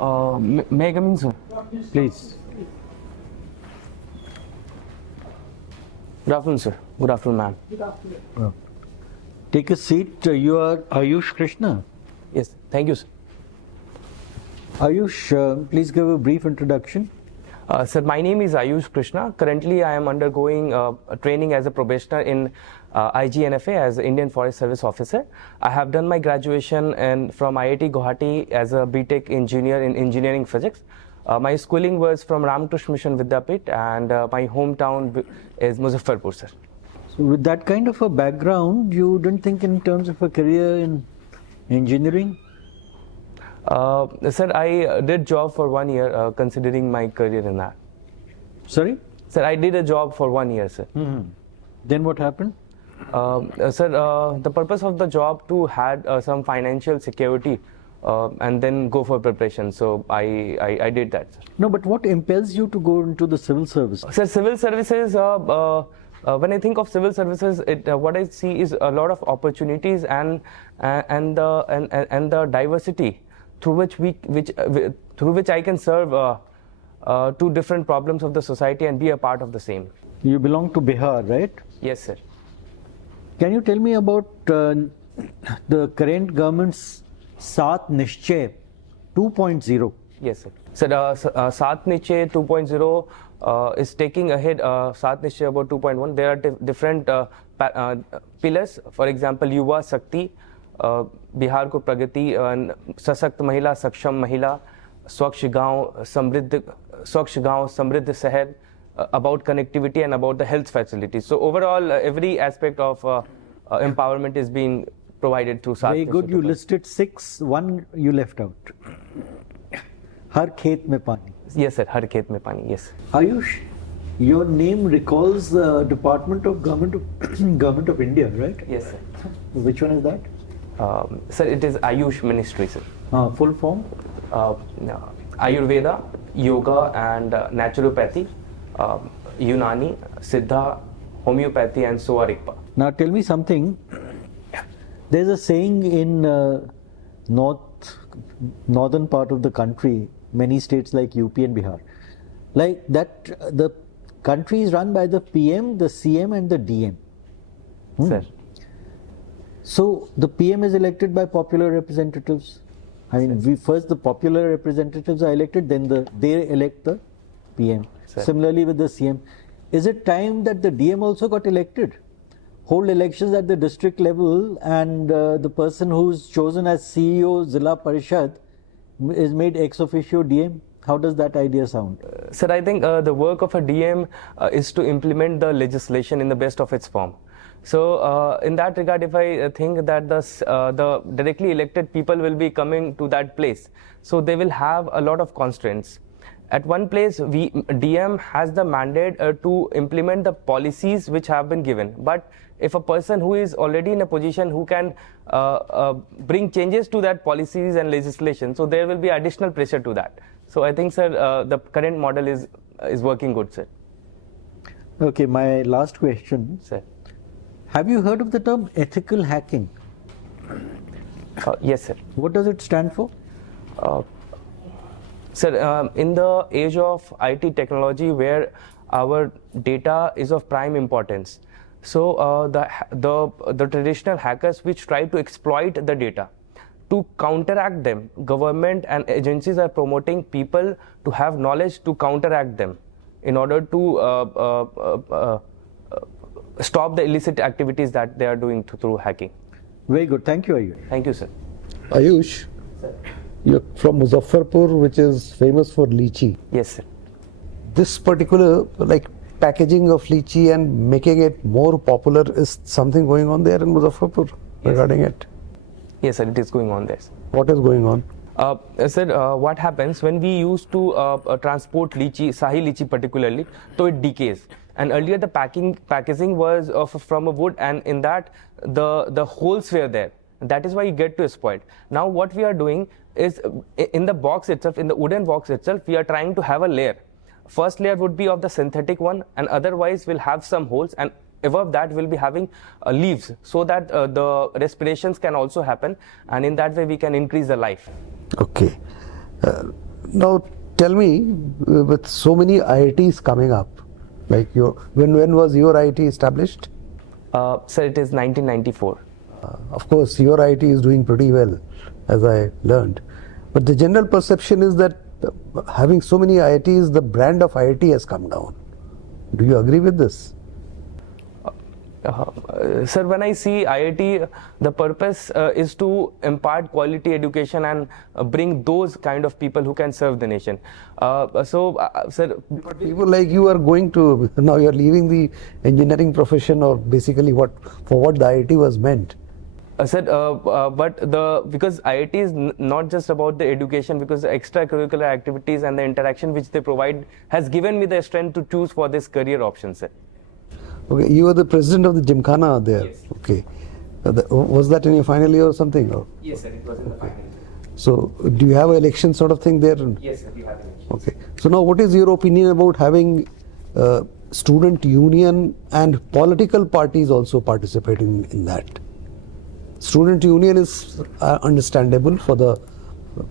May I come in, sir? Please. Good afternoon, sir. Good afternoon, ma'am. Good afternoon. Take a seat. You are Ayush Krishna. Yes, thank you, sir. Ayush, please give a brief introduction. Sir, my name is Ayush Krishna. Currently, I am undergoing training as a probationer in IGNFA as Indian Forest Service Officer. I have done my graduation from IIT Guwahati as a BTech engineer in engineering physics. My schooling was from Ramakrishna Mission Vidyapit, and my hometown is Muzaffarpur, sir. So with that kind of a background, you didn't think in terms of a career in engineering? Sir, I did job for 1 year, considering my career in that. Sorry? Sir, I did a job for 1 year, sir. Then what happened? Sir, the purpose of the job to had some financial security and then go for preparation. So I did that, sir. No, but what impels you to go into the civil service? Sir, civil services, when I think of civil services, what I see is a lot of opportunities and the diversity through which I can serve two different problems of the society and be a part of the same. You belong to Bihar, right? Yes, sir. Can you tell me about the current government's Saath Nishchay 2.0? Yes, sir. Sir, Saath Nishchay 2.0 is taking ahead Saath Nishchay about 2.1. There are different pillars. For example, Yuva Shakti, Bihar को प्रगति, सशक्त महिला, सक्षम महिला, स्वच्छ गांव, समृद्ध शहर, about connectivity and about the health facilities. So overall, every aspect of empowerment is being provided through Saath. Very good. You listed 6. 1 you left out. Har khet mein pani. Yes, sir. Har khet mein pani. Yes. Ayush, your name recalls the Department of Government of India, right? Yes, sir. Which one is that? Sir, it is Ayush Ministry, sir. Full form? Ayurveda, Yoga and Naturopathy, Unani, Siddha, Homeopathy and Soarikpa. Now tell me something. There's a saying in northern part of the country, many states like UP and Bihar, like that the country is run by the PM, the CM and the DM. Sir. So the PM is elected by popular representatives. I mean, first the popular representatives are elected, then they elect the PM. Sir. Similarly with the CM. Is it time that the DM also got elected? Hold elections at the district level, and the person who's chosen as CEO Zilla Parishad is made ex officio DM? How does that idea sound? Sir, I think the work of a DM is to implement the legislation in the best of its form. So in that regard, if I think that the directly elected people will be coming to that place, so they will have a lot of constraints. At one place, DM has the mandate to implement the policies which have been given. But if a person who is already in a position who can bring changes to that policies and legislation, so there will be additional pressure to that. So I think, sir, the current model is working good, sir. Okay, my last question. Sir. Have you heard of the term ethical hacking? Yes, sir. What does it stand for? Sir, in the age of IT technology where our data is of prime importance, so the traditional hackers which try to exploit the data, to counteract them, government and agencies are promoting people to have knowledge to counteract them in order to stop the illicit activities that they are doing through hacking. Very good. Thank you, Ayush. Thank you, sir. Ayush, Sir. you're from Muzaffarpur, which is famous for lychee. Yes, sir. This particular, like, packaging of lychee and making it more popular, is something going on there in Muzaffarpur regarding it? Yes, sir, it is going on there. What is going on? Sir, what happens when we used to transport lychee, Sahi lychee particularly, so it decays. And earlier the packaging was from a wood, and in that the holes were there. That is why you get to spoiled. Now what we are doing is in the box itself, in the wooden box itself, we are trying to have a layer. First layer would be of the synthetic one, and otherwise will have some holes, and above that we'll be having leaves, so that the respirations can also happen, and in that way we can increase the life. Okay. Now tell me, with so many IITs coming up, like when was your IIT established? Sir, it is 1994. Of course, your IIT is doing pretty well, as I learned. But the general perception is that having so many IITs, the brand of IIT has come down. Do you agree with this? Sir, when I see IIT, the purpose is to impart quality education and bring those kind of people who can serve the nation. Sir, But people like you are going to, now you are leaving the engineering profession, or basically what the IIT was meant. Sir, because IIT is not just about the education, because the extracurricular activities and the interaction which they provide has given me the strength to choose for this career option, sir. Okay, you were the president of the Gymkhana there. Yes. Okay. Was that in your final year or something? Or? Yes, sir, it was in the final year. So, do you have an election sort of thing there? Yes, sir, we have elections. Okay. So now, what is your opinion about having student union and political parties also participating in that? Student union is understandable for the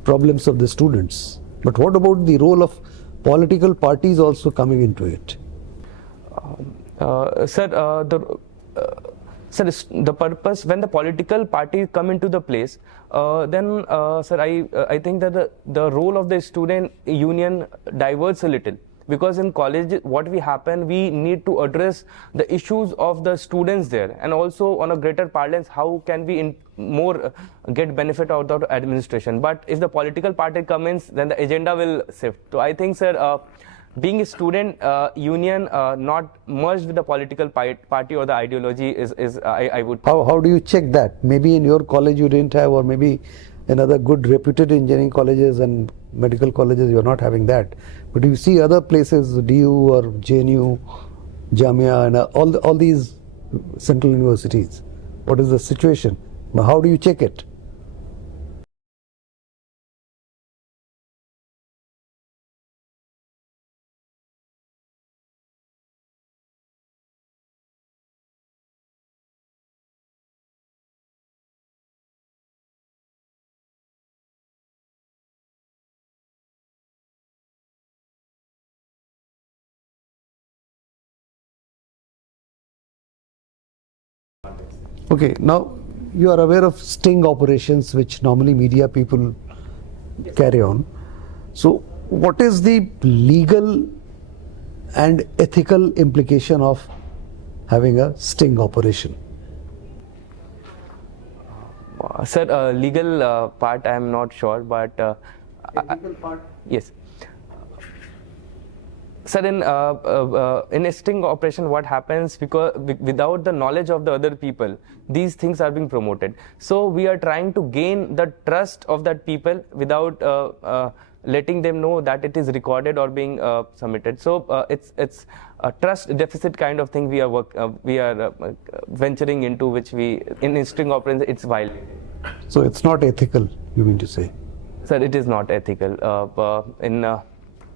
problems of the students, but what about the role of political parties also coming into it? Sir, the purpose, when the political parties come into the place, then sir, I think that the role of the student union diverges a little, because in college what we need to address the issues of the students there, and also on a greater parlance, how can we more get benefit out of the administration. But if the political party comes in, then the agenda will shift. So I think, sir, being a student union not merged with the political party or the ideology is I would. How do you check that? Maybe in your college you didn't have, or maybe in other good reputed engineering colleges and medical colleges you're not having that. But you see other places, DU or JNU, Jamia, and all these central universities. What is the situation? How do you check it? Okay, now you are aware of sting operations which normally media people carry on. So what is the legal and ethical implication of having a sting operation? Sir, legal part I am not sure, but Ethical part? yes. Sir, in a sting operation, what happens, because without the knowledge of the other people, these things are being promoted. So we are trying to gain the trust of that people without letting them know that it is recorded or being submitted. So it's a trust deficit kind of thing we are venturing into, which in sting operations it's violated. So it's not ethical, you mean to say? Sir, it is not ethical.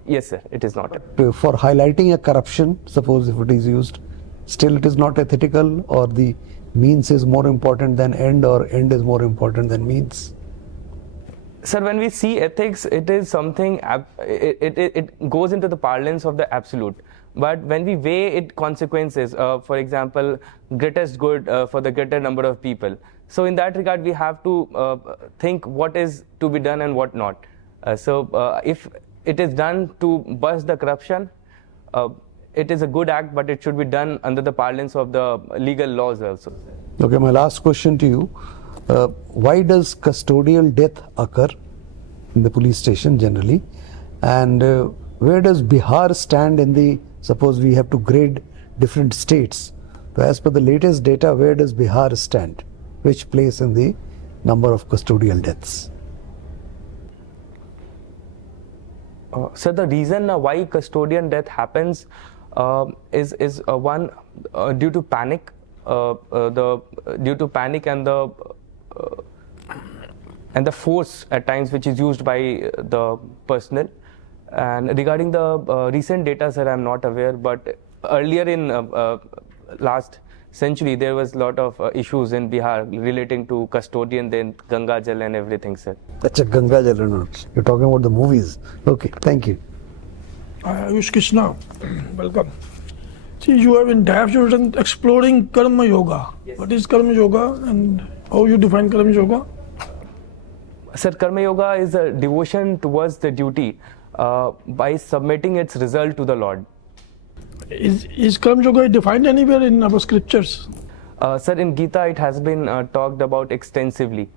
Yes, sir, it is not. For highlighting a corruption, suppose if it is used, still it is not ethical, or the means is more important than end, or end is more important than means? Sir, when we see ethics, it is something, it goes into the parlance of the absolute. But when we weigh it consequences, for example, greatest good for the greater number of people. So in that regard, we have to think what is to be done and what not. If it is done to bust the corruption, it is a good act, but it should be done under the parlance of the legal laws also. Okay, my last question to you. Why does custodial death occur in the police station generally? And where does Bihar stand in the, suppose we have to grade different states. So as per the latest data, where does Bihar stand? Which place in the number of custodial deaths? So the reason why custodian death happens is one due to panic, due to panic and the force at times which is used by the personnel. And regarding the recent data, sir, I am not aware, but earlier in last century, there was a lot of issues in Bihar relating to custodian, then Ganga Jal and everything, sir. That's a Ganga Jal. You're talking about the movies. Okay, thank you. Ayush Krishna, welcome. See, you have in depth written exploring Karma Yoga. Yes. What is Karma Yoga and how you define Karma Yoga? Sir, Karma Yoga is a devotion towards the duty by submitting its result to the Lord. Is Karma Yoga defined anywhere in our scriptures? Sir, in Gita it has been talked about extensively.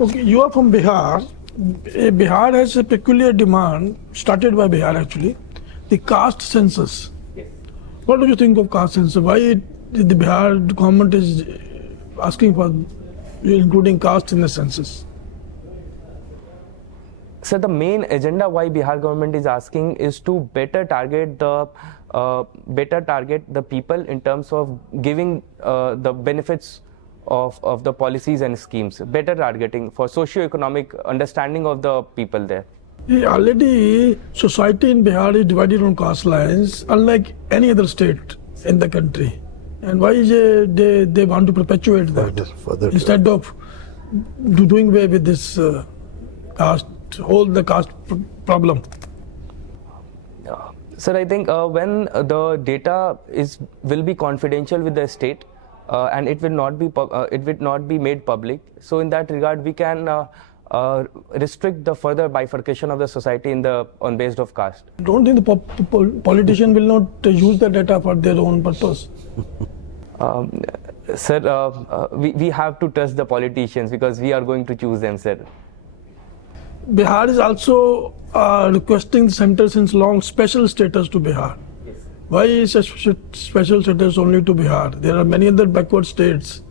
Okay, you are from Bihar. Bihar has a peculiar demand, started by Bihar actually, the caste census. Yes. What do you think of caste census? Why the Bihar government is asking for including caste in the census? So the main agenda why Bihar government is asking is to better target the people in terms of giving the benefits of the policies and schemes, better targeting for socio-economic understanding of the people there. Already society in Bihar is divided on caste lines, unlike any other state in the country. And why they want to perpetuate that Further instead of doing away with this caste, the caste problem? Sir, I think when the data will be confidential with the state and it will not be made public. So in that regard, we can restrict the further bifurcation of the society on based of caste. Don't think the politician will not use the data for their own purpose? Sir, we have to trust the politicians because we are going to choose them, sir. Bihar is also requesting the center since long special status to Bihar. Yes. Why is a special status only to Bihar? There are many other backward states,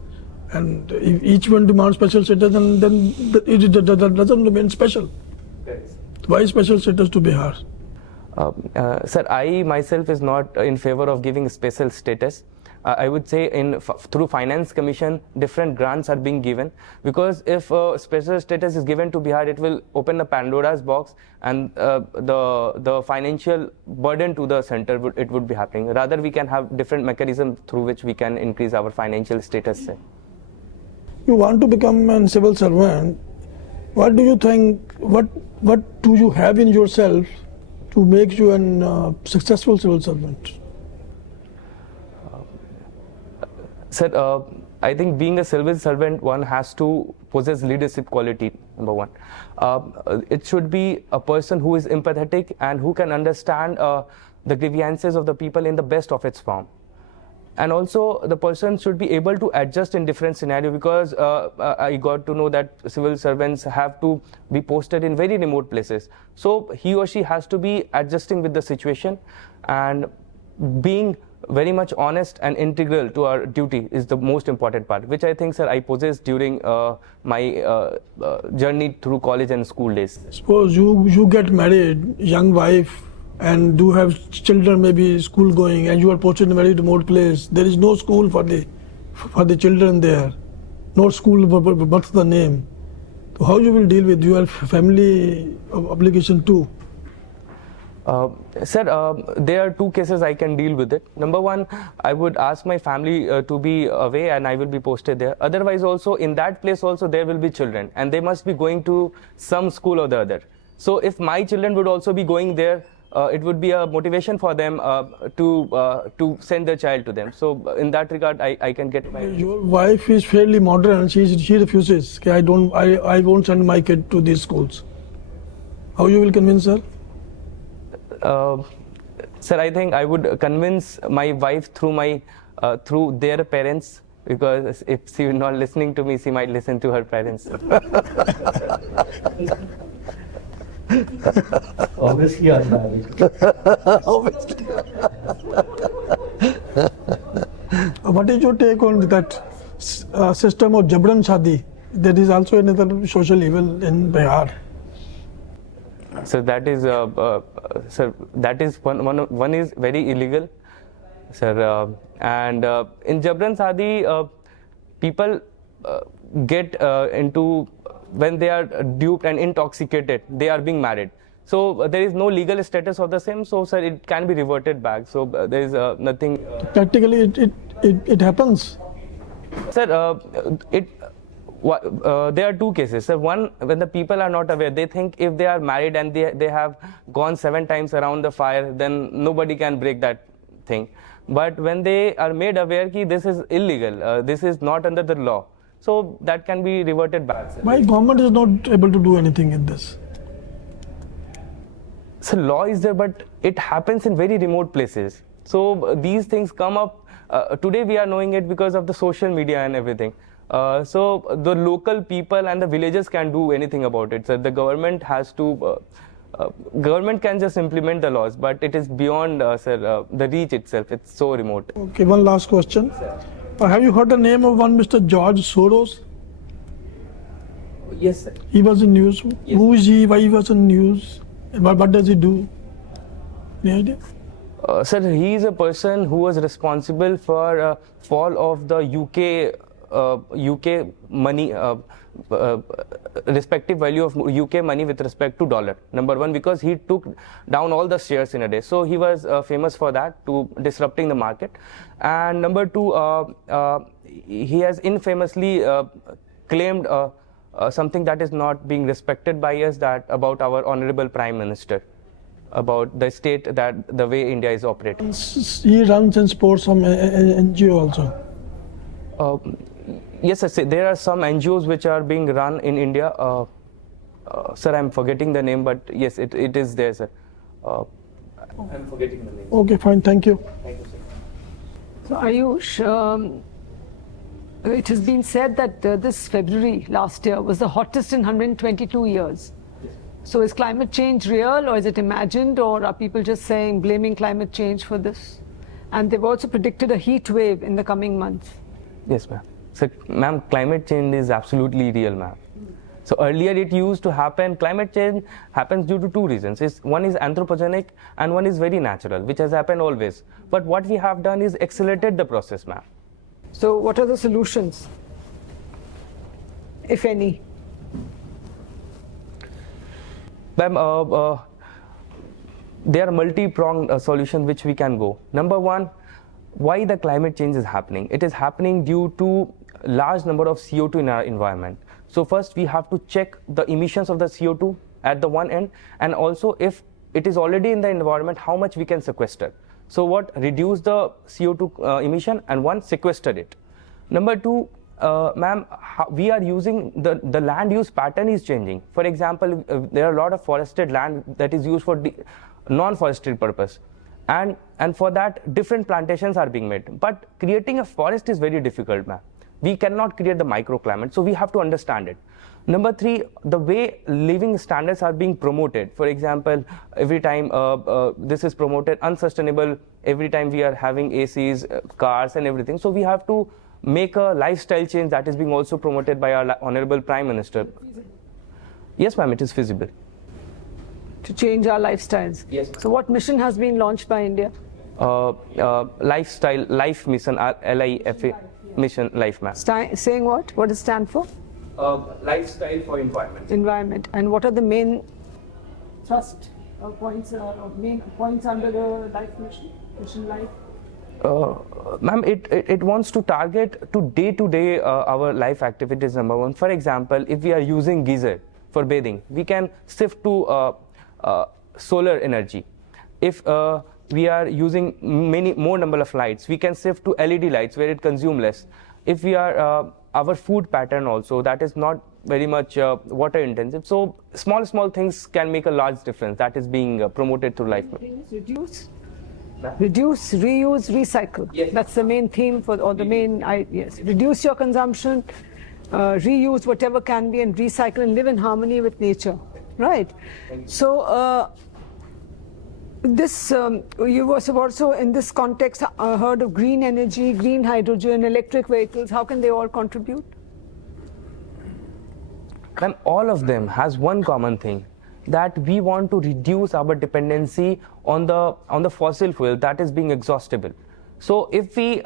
and if each one demands special status, then it doesn't remain special. Yes. Why special status to Bihar? Sir, I myself is not in favor of giving special status. I would say through Finance Commission, different grants are being given, because if special status is given to Bihar, it will open a Pandora's box, and the financial burden to the center would be happening. Rather, we can have different mechanisms through which we can increase our financial status. Sir. You want to become a civil servant. What do you think? What do you have in yourself to make you a successful civil servant? Sir, I think being a civil servant, one has to possess leadership quality, number one. It should be a person who is empathetic and who can understand the grievances of the people in the best of its form. And also, the person should be able to adjust in different scenarios, because I got to know that civil servants have to be posted in very remote places. So he or she has to be adjusting with the situation, and being very much honest and integral to our duty is the most important part, which I think, sir, I possessed during my journey through college and school days. Suppose you get married, young wife, and do have children, maybe school going, and you are posted in a very remote place. There is no school for the children there, no school but the name. So how you will deal with your family obligation too? Sir, there are two cases I can deal with it. Number one, I would ask my family to be away, and I will be posted there. Otherwise, also in that place also there will be children, and they must be going to some school or the other. So if my children would also be going there, it would be a motivation for them to send their child to them. So in that regard, I can get my. Your wife is fairly modern. She refuses. Okay, I won't send my kid to these schools. How you will convince her? Sir, I think I would convince my wife through their parents, because if she is not listening to me, she might listen to her parents. Obviously, I'm married. Obviously. What is your take on that system of Jabran Shadi? There is also another social evil in Bihar. So that is, sir, that is one is very illegal, sir. And in Jabran Shadi, people get into, when they are duped and intoxicated, they are being married. So there is no legal status of the same. So sir, it can be reverted back. So there is nothing. Practically, it happens. Sir, there are two cases. Sir, one, when the people are not aware, they think if they are married and they have gone 7 times around the fire, then nobody can break that thing. But when they are made aware that this is illegal, this is not under the law, so that can be reverted back. Sir. Why government is not able to do anything in this? So law is there, but it happens in very remote places. So these things come up. Today we are knowing it because of the social media and everything. So the local people and the villagers can do anything about it. So the government has to. Government can just implement the laws, but it is beyond the reach itself. It's so remote. Okay, one last question. Have you heard the name of one Mr. George Soros? Yes, sir. He was in news. Yes. Who is he? Why he was in news? What does he do? Any idea? Sir, he is a person who was responsible for fall of the UK money, respective value of UK money with respect to dollar. Number one, because he took down all the shares in a day. So he was famous for that, to disrupting the market. And number two, he has infamously claimed something that is not being respected by us, that about our honorable Prime Minister, about the state, that the way India is operating. He runs and supports some NGO also. Yes, sir. There are some NGOs which are being run in India. Sir, I'm forgetting the name, but yes, it is there, sir. I'm forgetting the name. Okay, fine. Thank you. Thank you, sir. So Ayush, it has been said that this February last year was the hottest in 122 years. Yes. So is climate change real, or is it imagined, or are people just blaming climate change for this? And they've also predicted a heat wave in the coming months. Yes, ma'am. So, ma'am, climate change is absolutely real, ma'am. So earlier it used to happen. Climate change happens due to two reasons. One is anthropogenic and one is very natural, which has happened always. But what we have done is accelerated the process, ma'am. So what are the solutions, if any? Ma'am, there are multi-pronged solutions which we can go. Number one, why the climate change is happening? It is happening due to large number of CO2 in our environment. So first we have to check the emissions of the CO2 at the one end, and also if it is already in the environment, how much we can sequester. So what, reduce the CO2 emission, and one, sequester it. Number two, ma'am, we are using the land use pattern is changing. For example, there are a lot of forested land that is used for non-forestry purpose. And for that, different plantations are being made. But creating a forest is very difficult, ma'am. We cannot create the microclimate, so we have to understand it. Number three, the way living standards are being promoted. For example, every time this is promoted unsustainable, every time we are having ACs, cars and everything. So we have to make a lifestyle change that is being also promoted by our Honorable Prime Minister. Yes, ma'am, it is feasible. To change our lifestyles. Yes. So what mission has been launched by India? Lifestyle, life mission, LIFA mission, life map. Saying what? What does it stand for? Lifestyle for environment. Environment. And what are the main thrust points, or main points under the life mission? Mission life? Ma'am, it wants to target to day our life activities. Number one, for example, if we are using geyser for bathing, we can shift to solar energy. If we are using more number of lights, we can shift to LED lights where it consumes less. If we are our food pattern also, that is not very much water intensive. So small things can make a large difference. That is being promoted through life. Reduce, reuse, recycle. Yes. That's the main theme or the main, yes. Reduce your consumption, reuse whatever can be, and recycle, and live in harmony with nature. Right. So this you have also in this context heard of green energy, green hydrogen, electric vehicles. How can they all contribute? And all of them has one common thing, that we want to reduce our dependency on the fossil fuel that is being exhaustible. So if we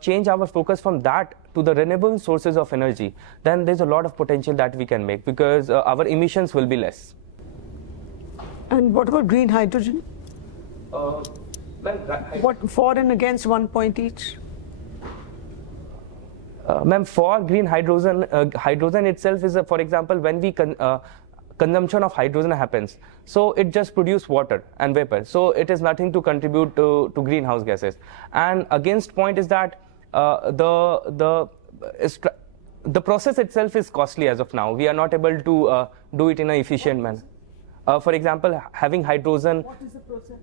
change our focus from that to the renewable sources of energy, then there's a lot of potential that we can make, because our emissions will be less. And what about green hydrogen? What, for and against, 1 point each? Ma'am, for green hydrogen, hydrogen itself is, for example, when we consumption of hydrogen happens, so it just produces water and vapor. So it is nothing to contribute to greenhouse gases. And against point is that the process itself is costly as of now. We are not able to do it in an efficient manner. For example, having hydrogen. What is the process?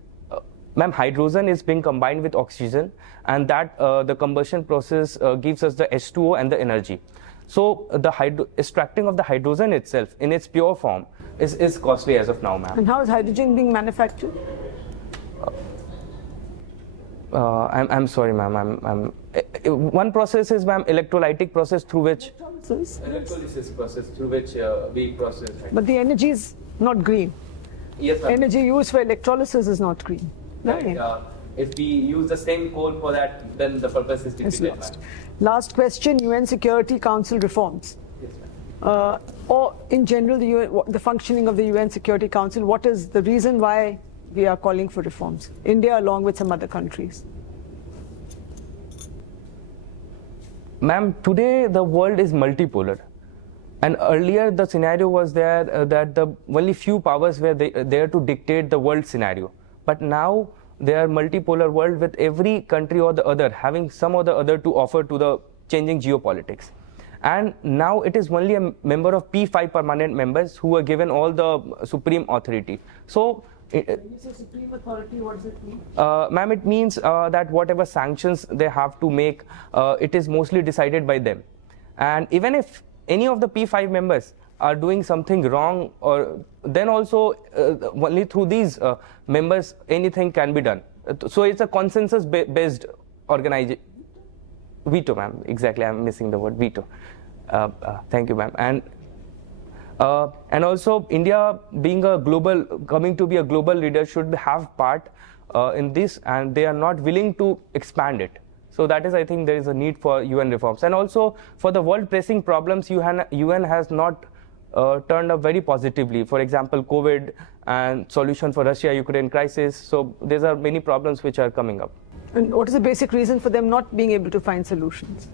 Ma'am, hydrogen is being combined with oxygen, and that the combustion process gives us the H2O and the energy. So the extracting of the hydrogen itself in its pure form is costly as of now, ma'am. And how is hydrogen being manufactured? I'm sorry, ma'am. One process is, ma'am, electrolytic process through which electrolysis process through which we process hydrogen. But the energy is not green. Yes, ma'am. Energy used for electrolysis is not green. Right. If we use the same coal for that, then the purpose is defeated. Last question: UN Security Council reforms. Yes, ma'am. Or in general, the functioning of the UN Security Council. What is the reason why we are calling for reforms? India, along with some other countries. Ma'am, today the world is multipolar. And earlier the scenario was there that the only few powers were there to dictate the world scenario. But now there are multipolar world with every country or the other having some or the other to offer to the changing geopolitics. And now it is only a member of P5 permanent members who are given all the supreme authority. So, when you say supreme authority, what does it mean? Ma'am, it means that whatever sanctions they have to make, it is mostly decided by them. And even if any of the P5 members are doing something wrong, or then also only through these members anything can be done. So it's a consensus based organization. Veto, ma'am. Exactly, I'm missing the word veto. Thank you, ma'am. And also India being a global, coming to be a global leader, should have part in this, and they are not willing to expand it. So that is, I think, there is a need for UN reforms. And also for the world pressing problems, UN has not turned up very positively. For example, COVID and solution for Russia-Ukraine crisis. So there are many problems which are coming up. And what is the basic reason for them not being able to find solutions?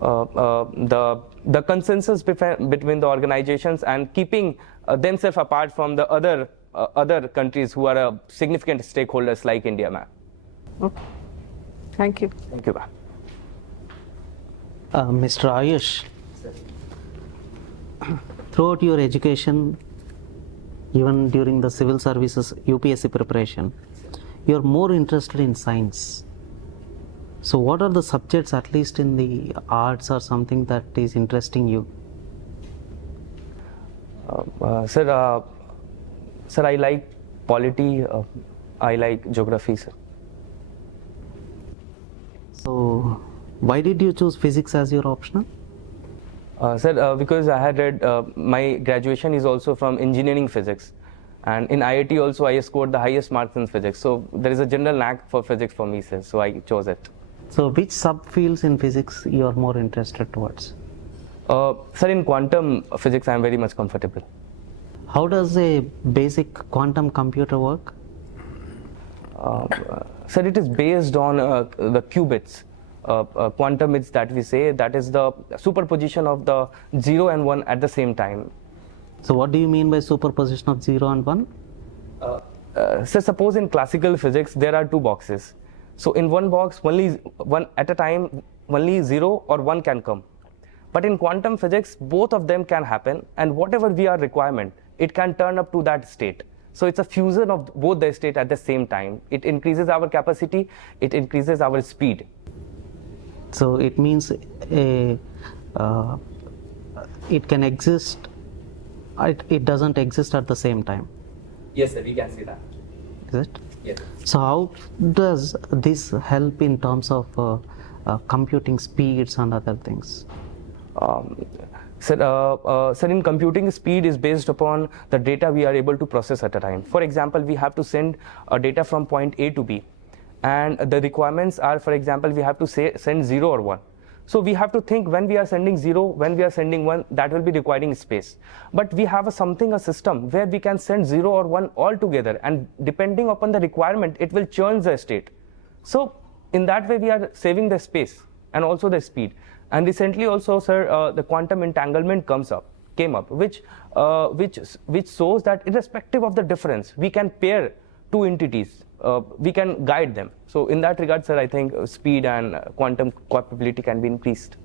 The consensus between the organizations and keeping themselves apart from the other countries who are significant stakeholders like India, ma'am. Okay. Thank you. Thank you, ma'am. Mr. Ayush, throughout your education, even during the civil services UPSC preparation, you are more interested in science. So what are the subjects, at least in the arts or something, that is interesting you? Sir, I like polity, I like geography, sir. So why did you choose physics as your optional? Sir, because I had read, my graduation is also from engineering physics. And in IIT also I scored the highest marks in physics. So there is a general knack for physics for me, sir. So I chose it. So which subfields in physics you are more interested towards? Sir, in quantum physics I am very much comfortable. How does a basic quantum computer work? Sir, it is based on the qubits. Quantum bits that we say, that is the superposition of the 0 and 1 at the same time. So what do you mean by superposition of 0 and 1? So suppose in classical physics there are two boxes. So in one box, only one at a time, only 0 or 1 can come. But in quantum physics, both of them can happen, and whatever be our requirement, it can turn up to that state. So it's a fusion of both the state at the same time. It increases our capacity, it increases our speed. So it means it can exist, it doesn't exist at the same time. Yes, sir, we can see that. Is it? Yes. So how does this help in terms of computing speeds and other things? Sir, in computing, speed is based upon the data we are able to process at a time. For example, we have to send data from point A to B. And the requirements are, for example, we have to send 0 or 1. So we have to think when we are sending 0, when we are sending 1, that will be requiring space. But we have a system where we can send 0 or 1 all together, and depending upon the requirement, it will churn the state. So in that way, we are saving the space and also the speed. And recently also, sir, the quantum entanglement came up, which shows that irrespective of the difference, we can pair two entities. We can guide them. So in that regard, sir, I think speed and quantum capability can be increased.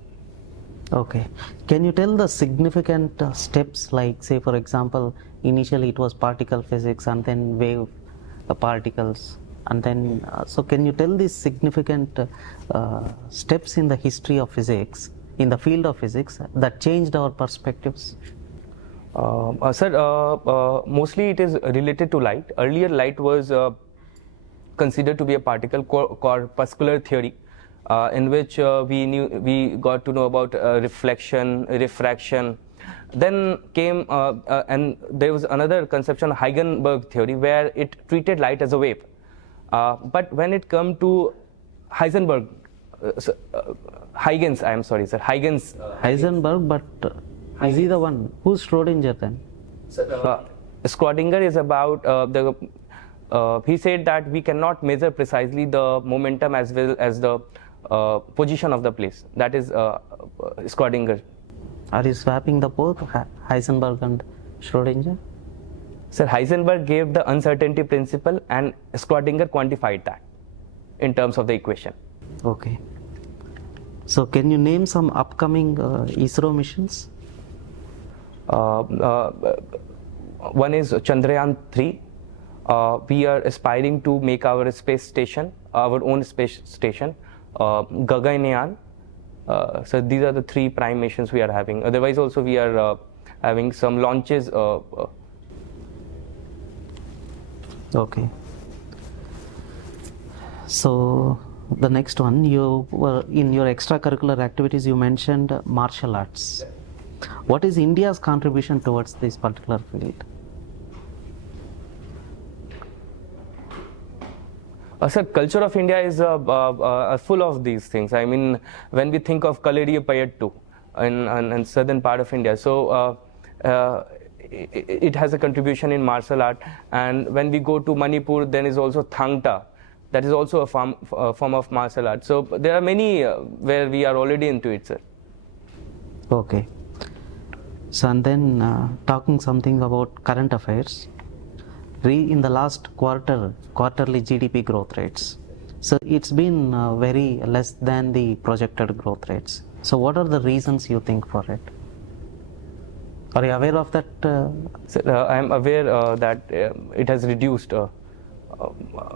Okay. Can you tell the significant steps, like say for example, initially it was particle physics and then wave particles, and then so can you tell these significant steps in the history of physics, in the field of physics, that changed our perspectives? Sir, mostly it is related to light. Earlier light was considered to be a particle, corpuscular theory, in which we got to know about reflection, refraction. Then came and there was another conception, Heisenberg theory, where it treated light as a wave. But when it come to Heisenberg, Huygens, I am sorry, sir, Huygens. Heisenberg, but is he the one? Who's Schrodinger then? Schrodinger is about he said that we cannot measure precisely the momentum as well as the position of the place. That is Schrodinger. Are you swapping the both, Heisenberg and Schrodinger? Sir, Heisenberg gave the uncertainty principle and Schrodinger quantified that in terms of the equation. Okay. So can you name some upcoming ISRO missions? One is Chandrayaan 3. We are aspiring to make our space station, our own space station, Gaganyaan. So these are the 3 prime missions we are having. Otherwise also we are having some launches. Okay. So the next one, you were in your extracurricular activities, you mentioned martial arts. What is India's contribution towards this particular field? Sir, culture of India is full of these things. I mean, when we think of Kalari Payattu in southern part of India, so it has a contribution in martial art. And when we go to Manipur, then is also Thangta. That is also a form of martial art. So there are many where we are already into it, sir. Okay. So and then talking something about current affairs. In the last quarterly GDP growth rates. So it's been very less than the projected growth rates. So what are the reasons you think for it? Are you aware of that? Sir, I am aware that it has reduced.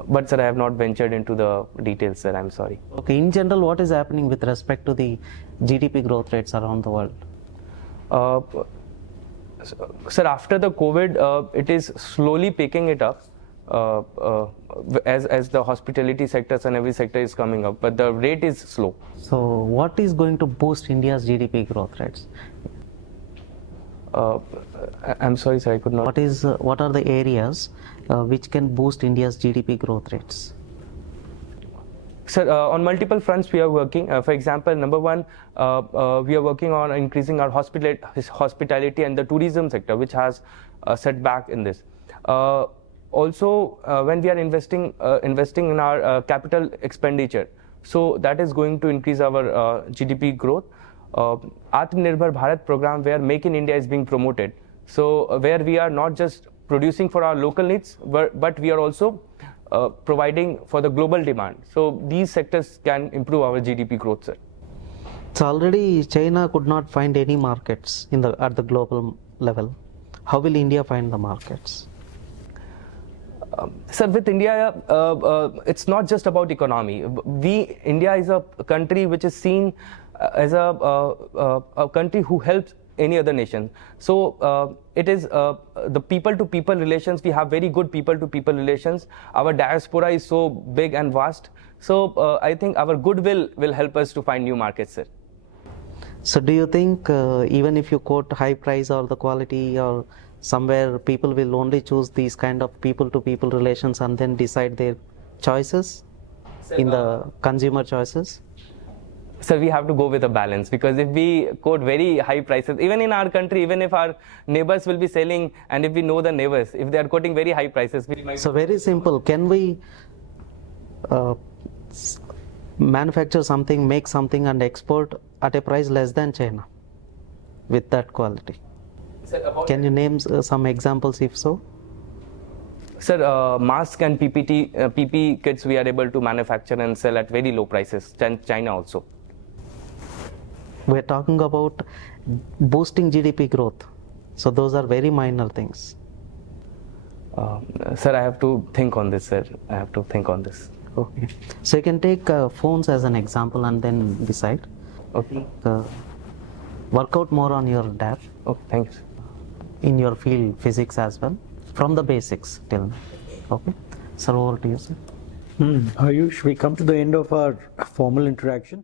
But sir, I have not ventured into the details, sir. I'm sorry. Okay, in general, what is happening with respect to the GDP growth rates around the world? Sir, after the COVID, it is slowly picking it up as the hospitality sectors and every sector is coming up, but the rate is slow. So what is going to boost India's GDP growth rates? I'm sorry, sir, I could not. What are the areas which can boost India's GDP growth rates? Sir, on multiple fronts we are working. For example, number one, we are working on increasing our hospitality and the tourism sector, which has set back in this. Also, when we are investing in our capital expenditure, so that is going to increase our GDP growth. Atmanirbhar Bharat program, where Make in India is being promoted. So where we are not just producing for our local needs, but we are also providing for the global demand. So these sectors can improve our GDP growth, sir. So already China could not find any markets at the global level. How will India find the markets? Sir, with India, it's not just about economy. India is a country which is seen as a country who helps any other nation. So it is the people-to-people relations. We have very good people-to-people relations. Our diaspora is so big and vast. So I think our goodwill will help us to find new markets, sir. So do you think even if you quote high price or the quality or somewhere, people will only choose these kind of people-to-people relations and then decide their choices in the consumer choices? Sir, we have to go with a balance, because if we quote very high prices, even in our country, even if our neighbors will be selling, and if we know the neighbors, if they are quoting very high prices, we might. So very simple. Can we manufacture something, make something, and export at a price less than China with that quality? Sir, Can you name some examples if so? Sir, mask and PP kits we are able to manufacture and sell at very low prices. China also. We're talking about boosting GDP growth. So those are very minor things. Sir, I have to think on this, sir. I have to think on this. Okay. So you can take phones as an example and then decide. Okay. Work out more on your DAP. Oh, thanks. In your field, physics as well, from the basics till now. Okay. So over to you, sir. Ayush, we come to the end of our formal interaction.